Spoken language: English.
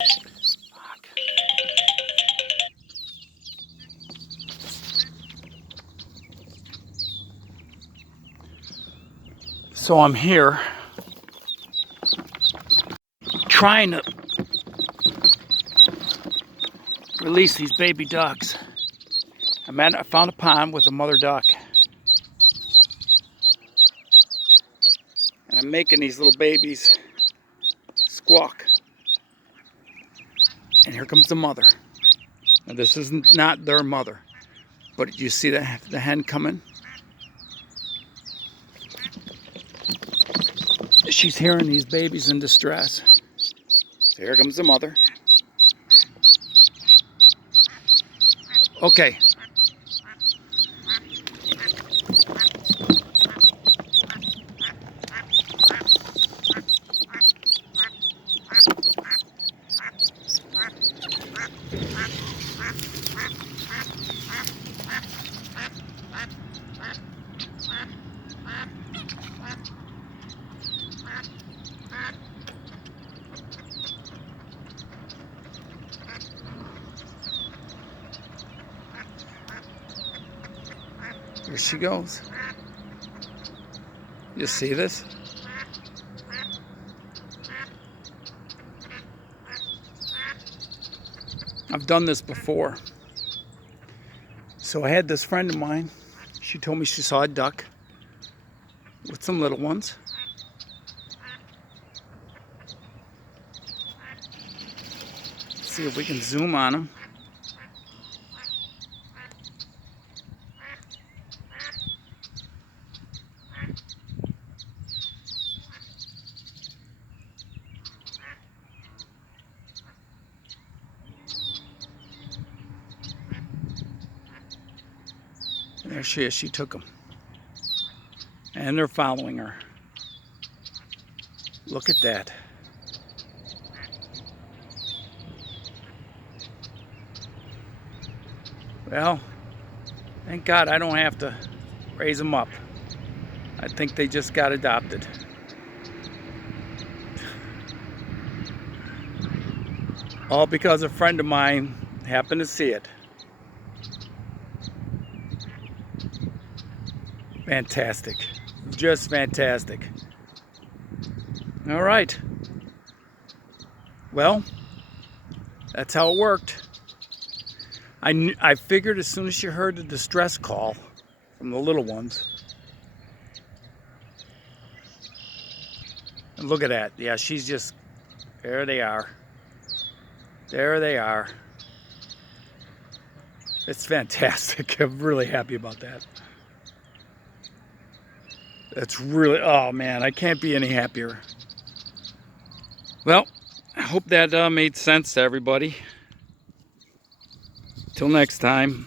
Fuck. So I'm here trying to release these baby ducks. I found a pond with a mother duck. And I'm making these little babies squawk. And here comes the mother. Now this is not their mother. But you see the hen coming? She's hearing these babies in distress. So here comes the mother. Okay. Here she goes. You see this? I've done this before. So I had this friend of mine. She told me she saw a duck with some little ones. Let's see if we can zoom on them. There she is. She took them. And they're following her. Look at that. Well, thank God I don't have to raise them up. I think they just got adopted. All because a friend of mine happened to see it. Fantastic. Just fantastic. All right. Well, that's how it worked. I figured as soon as she heard the distress call from the little ones. And look at that. Yeah, she's just, there they are. There they are. It's fantastic. I'm really happy about that. That's really, oh man, I can't be any happier. Well, I hope that made sense to everybody. Till next time.